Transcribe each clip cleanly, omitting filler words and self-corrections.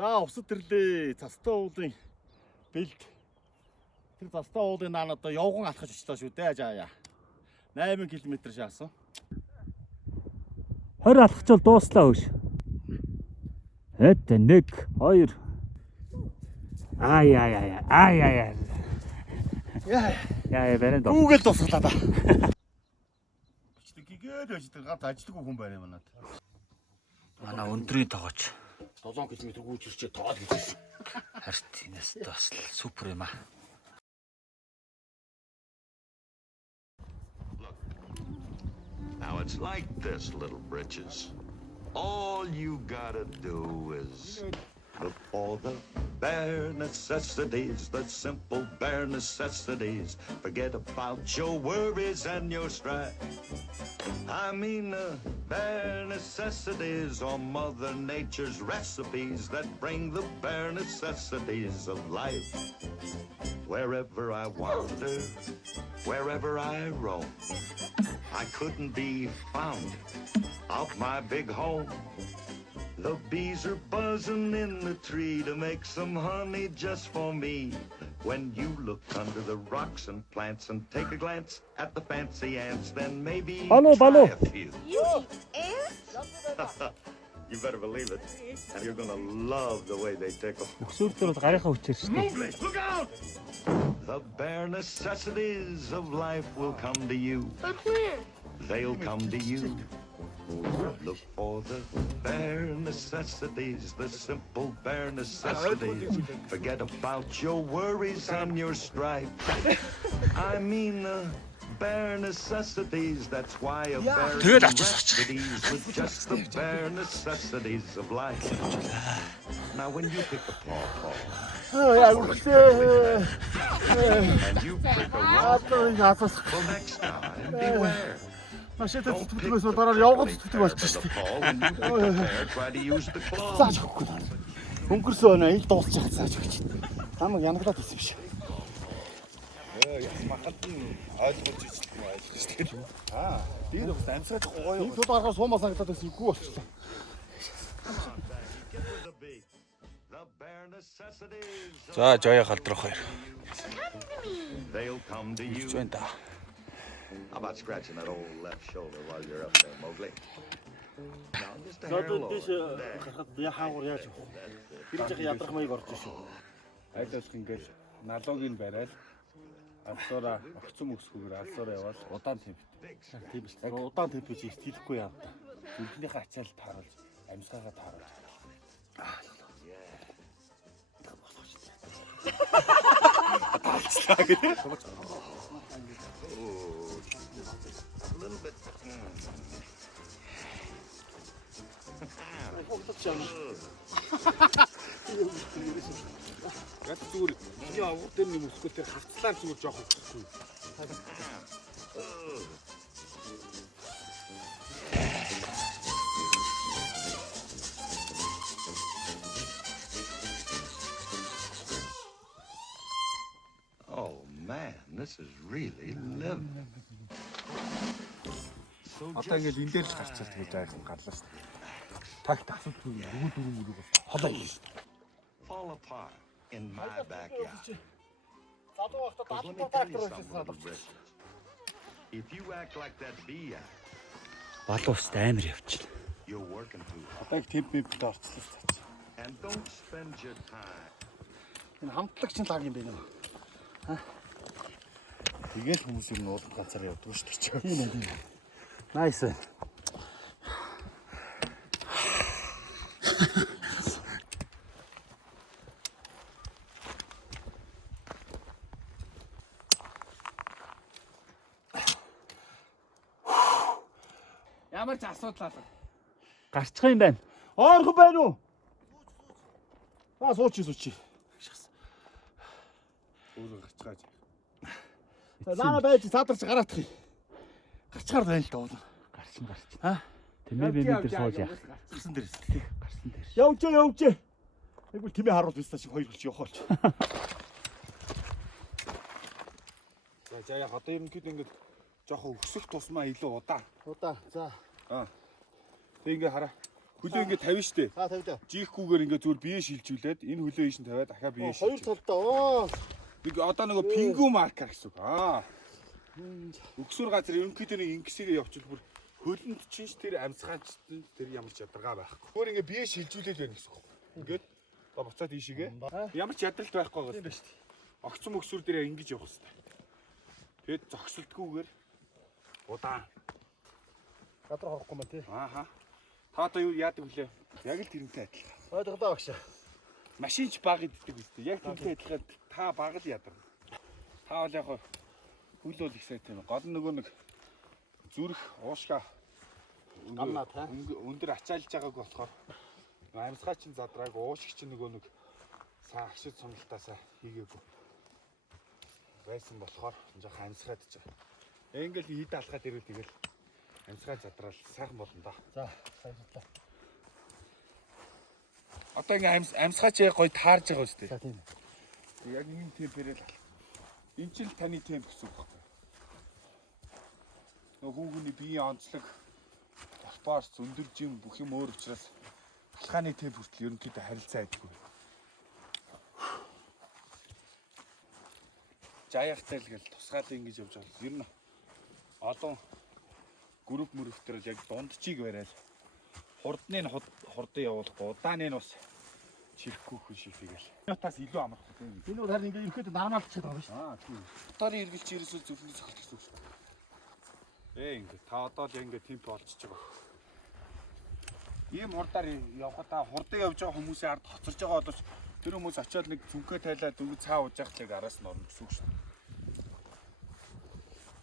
За усад тэрлээ. Цастай уулын бэлд. Тэр цастай уулын наан одоо явган алхаж очлоо шүү дээ ажаая. 8 км шаасан. 20 алхачвал дууслаа хөөш. Хэт 1 2 Яа барин доо. Гүүгээл дуусгалаа да. Бичдэг гигээд аждаг гад ажиллагүй хүн байна манад. Манай өндрийн тоогооч 7 км гүйж ирчээ тоол гэж. харт энэс бас супер юм аа. Now it's like this, little britches. All you gotta do is look for the bare necessities, the simple bare necessities. Forget about your worries and your strife. I mean the bare necessities are Mother Nature's recipes that bring the bare necessities of life. Wherever I wander, wherever I roam, I couldn't be found out my big home. The bees are buzzing in the tree to make some honey just for me. When you look under the rocks and plants and take a glance at the fancy ants, then maybe try a few. You eat ants? You better believe it. And you're gonna love the way they tickle. Өксөөртөр бол гарынхаа хүчээр шүү. Look out! The bare necessities of life will come to you. But where? They'll come to you. Look for the bare necessities, the simple bare necessities. Forget about your worries and your strife. I mean the bare necessities. That's why a bare necessities with just the bare necessities of life. Now when you pick a pawpaw and you prick a rock, well next time beware. Машинтай зүтгэдгээс дараа явган зүтгэдэг болчих шүү дээ. Try to use the claw. Зааж өгөхгүй. Өнгөрсөн өнөө ил дуусчих зааж өгч. Намайг янаглаад ирсэн биш. Яс махалт нь ойлгож ижлэх юм ажиллаж шүү дээ. Дээр бас амьсгаж гоё. Энэ тул гарахаас суумаа санагдаад байсан үгүй болчихлоо. За жая халдрах хоёр. They'll come to you. Зүүн та. How about scratching that old left shoulder while you're up there, Mowgli? Now, just a hair lower. Дэш гарахад яхаагаар яаж өгөх. Тэр жих ядрах маяг орж шүү. Аль болох ингээл налуугийн барайл алсаараа огцом өсгөөр алсаараа явал удаан темптэй. Тийм шүү. Яг удаан темпэж ихтэйхгүй яа. Зүрхнийхээ ачаал тааруулж, амьсгаагаа тааруулж. Алцлаа гэдэг. A little bit. Гад зүгээр миний авах дээр нэм өсгөлтэй хавцлаар зүгээр жоох өгөхгүй. Oh man, this is really living. Одоо ингээл энэ дээр л гарчаад тэгж айхан гарлаа шүү дээ. Тагт асуудгүй нөгөө дөрөв холоо хийлээ. Fall apart in my backyard. Залуу байхдаа Let me даалгавар tell you трактор something, байсан little britches. If you act like that bee, Балуус амар явчихна. you're working too hard. Одоо темптэй орчлоо шүү дээ. And don't spend your time. Энэ хамтлагч лаг юм байна уу? Тэгэл хүмүүс юм уулын ганцаар явдаг шүү дээ. Nice. Ямар ч асуудал алга. Гарчих юм байна. Ойрхон байна уу? Сууч. Өөрөө гарчгааж. Наана байж садарч гараадах юм. Гарчгаар байна л даа. Гарчин. Тэмээ бид дээр сууж яах. Гарсан дээрээс. Гарсан дээр. Явж. Айгуул тэмээ харуул бистаа шиг хоёр хөлч явах болч. За яг одоо ерөнхийдөө ингээд жоох өксөх тусмаа илүү удаан. Удаа. За. Тэг ингээ хараа. Хөлөө ингээд тавина штэ. Тавьлаа. Жийхгүйгээр ингээд зүгээр бие шилжүүлээд энэ хөлөө ийш нь тавиад дахиад бие Хоёр шилжүүлээд. талдаа. Нэг одоо нэг пингүү маркер гэсэн үг. Өгсөр газар ерөнхийдөө нэг ингэсгээ явуулбал бүр хөлөнд чинь тэр амьсгаач тэр ямар ч ядаргаа байхгүй. Өөр ингээд бие шилжүүлээд байна гэсэн үг. Ингээд одоо буцаад ийшээгээ. Ямар ч ядралт байхгүй байгаа юм шүү дээ. Огцом өксөр дээр ингэж явах хэрэгтэй. Тэгээд зогсолтгүйгээр удаан. Гадар хорохгүй маа тий. Ааха. Та одоо юу яадаг вүлээ? Яг л тэрнтэй адилхан. Ойлгодоо багш. Машинч баг иддэг үстэй. Яг тэрнтэй адилхан та баг л ядарна. Та бол яг хөл бол их сайтай юм. Гол нөгөө нэг зүрх уушгаа Гамнаа та. өндөр ачаалж байгааг болохоор амьсгаа чин задрааг уушиг чин нөгөө нэг саа агшид сумлтаасаа хийгээгүй байсан болохоор жоохон амьсгаад ч. Ингээл хід алхаад ирвэл тэгэл амьсгаа задраал сайхан болно да. За, баярлалаа. Одоо ингээ амьсгаа чи гоё таарж байгаа үстэй. За тийм. Яг ийм темперэл энэ ч л таны темп гэсэн үг байна. Нөгөө хүүхний биеийн онцлог фосфорс өндөр жим бүх юм өөр учраас алхааны темп хүртэл ерөнхийдөө харилцаа байдаггүй. Жаяхтай л гэл тусгаалаа ингэж явж байгаа. Ер нь олон групп мөрөвтөр яг дундчийг барайл. Хурдны хурдан явуулахгүй, удааны нь бас чирэхгүй хүн шиг тэгэл. Нутаас илүү амарх тийм. Энэ бол харин ингээ ерөөхдөө нормал ч байгаа юм шүү. Тийм. Утарын эргэлж ерөөсөө зөвхөн цогт гэсэн үг шүү. Ингээ та одоо л ингээ темп олчиж байгаа. Ийм хурдаар явхадаа хурдан явж байгаа хүмүүсийн ард хоцорж байгаа боловч тэр хүмүүс очиод нэг зүнхээ тайлаад дөнгөж цаа ууж яхахлыг араас нь орно гэсэн үг шүү.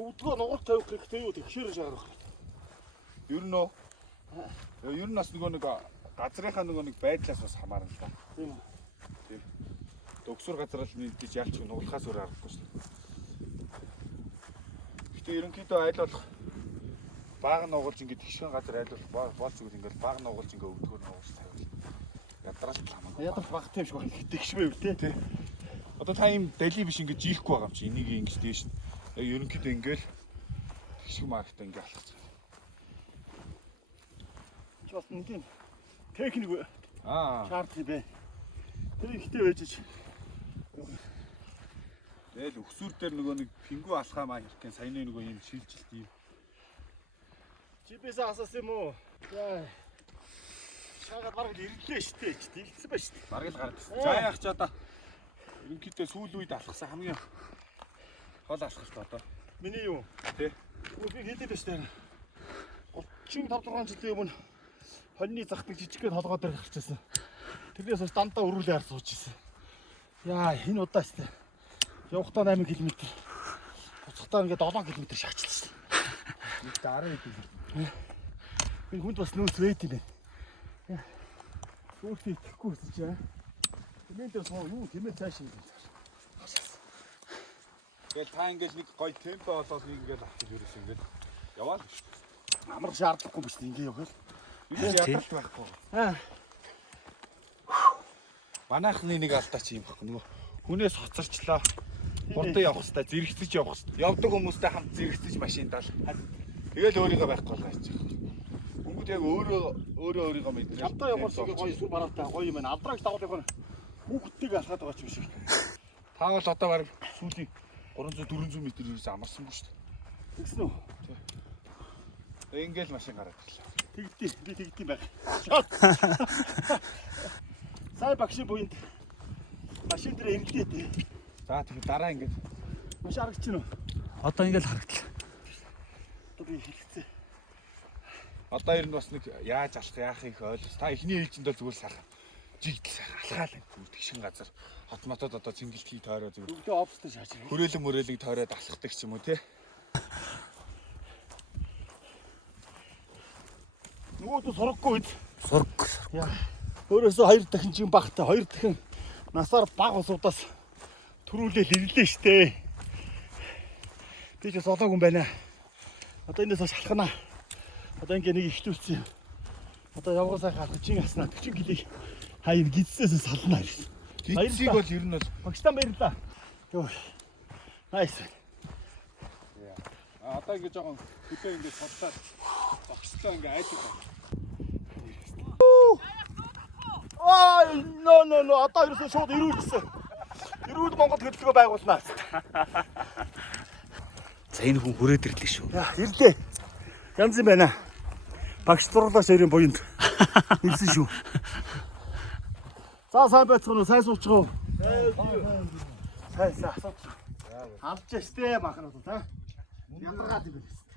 Өвдгөө нугар тавих хэрэгтэй юу тэгшээр шаарах. Ер нь ер нь бас нөгөө нэг газрынхаа нөгөө нэг байдлаас бас хамаарна л да. Тийм. Тийм. Өгсөр газар л нэгдэж ялч нуглахаас өөр аргагүй шүү. Гэтэ ерөнхийдөө айл болох баг нугалж ингээд тэгшхэн газар айл болох болж игэл ингээд баг нугалж ингээд өвдгөр нугалж тавил. Ядраалт хамаагүй. Ядарч багт юм шиг байна. Тэгшмэв тий. Одоо та юм дали биш ингээд жихгүй байгаа юм чи энийг ингэж дээш нь. Ерөнхийдөө ингээл тэгшхэн маркетаа ингээд алхаж байгаа. Чи бас нэг тийм техник шаардлага юм бэ. Тэр ихтэй байж чи. Тэгэл өксүр дээр нөгөө нэг пингүү алхаа маа хэрхэн саяны нөгөө юм шилжилт юм. Чипээс асуусан юм уу? Яа. Шаагаад бараг ирлээ штэ. Дэлгэсэн ба штэ. Бараг л гардаг. За яах ч одоо ерөнхийдөө сүүл үед алхсан хамгийн хол алхах шүү одоо. Миний юу? Тэ. Би хэлээд штэ. 35 6 жилийн өмнө хоньны захдаг жижигхэн толгой дээр гарч ирсэн. Тэрнээс бас дандаа өрүүлээ ар сууж ирсэн. Яа, энэ удаа штэ. Явахдаа 8 км. Буцахдаа ингээд 7 км шаачлаа штэ. Нэг 10 км. Энэ хүнд бас нөөц вэйт юм байна. Өөртөө итгэхгүй гэсэн чи аа. Тэмээд бас юу тэмээд цааш юм. Тэгэл та ингээд нэг гоё темпо болоод ингээд авчих ерөөс ингээд яваал. Амар шаардлагагүй биш ингэ явах. Юу ядарч байхгүй. Аа. Манайхны нэг алдаач юм баггүй нөгөө хүнээс хоцорчлаа. Хурдан явах хэвээр зэрэгцэж явах хэвээр. Явдаг хүмүүстэй хамт зэрэгцэж машин даал. Тэгэл өөрийгөө байхгүй болгоо хийж байгаа. Хүмүүс яг өөрийгөө мэдэрч. Алдаа явах шиг гоё сүр бараатай гоё юм байна. Алдрагч даваад явах хүүхдтэйг алхаад байгаа ч юм шиг. Та бол одоо баг сүүлийн 300 400 м ерөөс амарсангүй шүү дээ. Тэгсэн үү? Ингээл машин гараад ирлээ. Тэгдий. Би тэгдий байх. Сая багшийн буйнд машин дээр ирлээ дээ. За тэгээд дараа ингээд Маш харагч чинь үү? Одоо ингээл харагдлаа. Одоо би хэлцээ. одоо ер нь бас нэг яаж алах яах их ойлгос. Та эхний ээлжинд бол зүгээр сайхан жигдэл сайхан алхаал тэгшин газар хот мотод одоо цэнгэлтгийг тойроо зүгээр. Өглөө офстой шаач. Хүрээлэн мөрөөлийг тойроод алхахдаг ч юм уу те. Нөгөөдөө сурахгүй үед Сург. өөрөөсөө 2 дахин жин багтаа 2 дахин насаар баг усуудаас төрүүлэл ирлээ штэ. Би ч бас олоогүй юм байна. Одоо энэс хойш алхана. Одоо ингээ нэг ихтүүлсэн. Одоо явгасаа гарах чин аснаа 40 кг хаяр гидсээс сална гэсэн. Гидсийг бол ер нь бол Пакистан баярлаа. Йоо. Найс. Одоо ингээ жоохон хөдөө ингээ судлаад багшлаа ингээ айдаг байна. нөө одоо ерөөсөө шууд ирүүлсэн. Ирүүл Монгол хөтөлбөр байгуулнаа. За энэ хүн хүрээд ирлээ шүү. Ирлээ. Янз юм байна. Багш дурлаач хоёрын буйнд ирсэн шүү. За сайн байцгаана уу? Сайн суучих уу? Сайн. Алж ястэй махнаа та. Яндаргаад юм байна.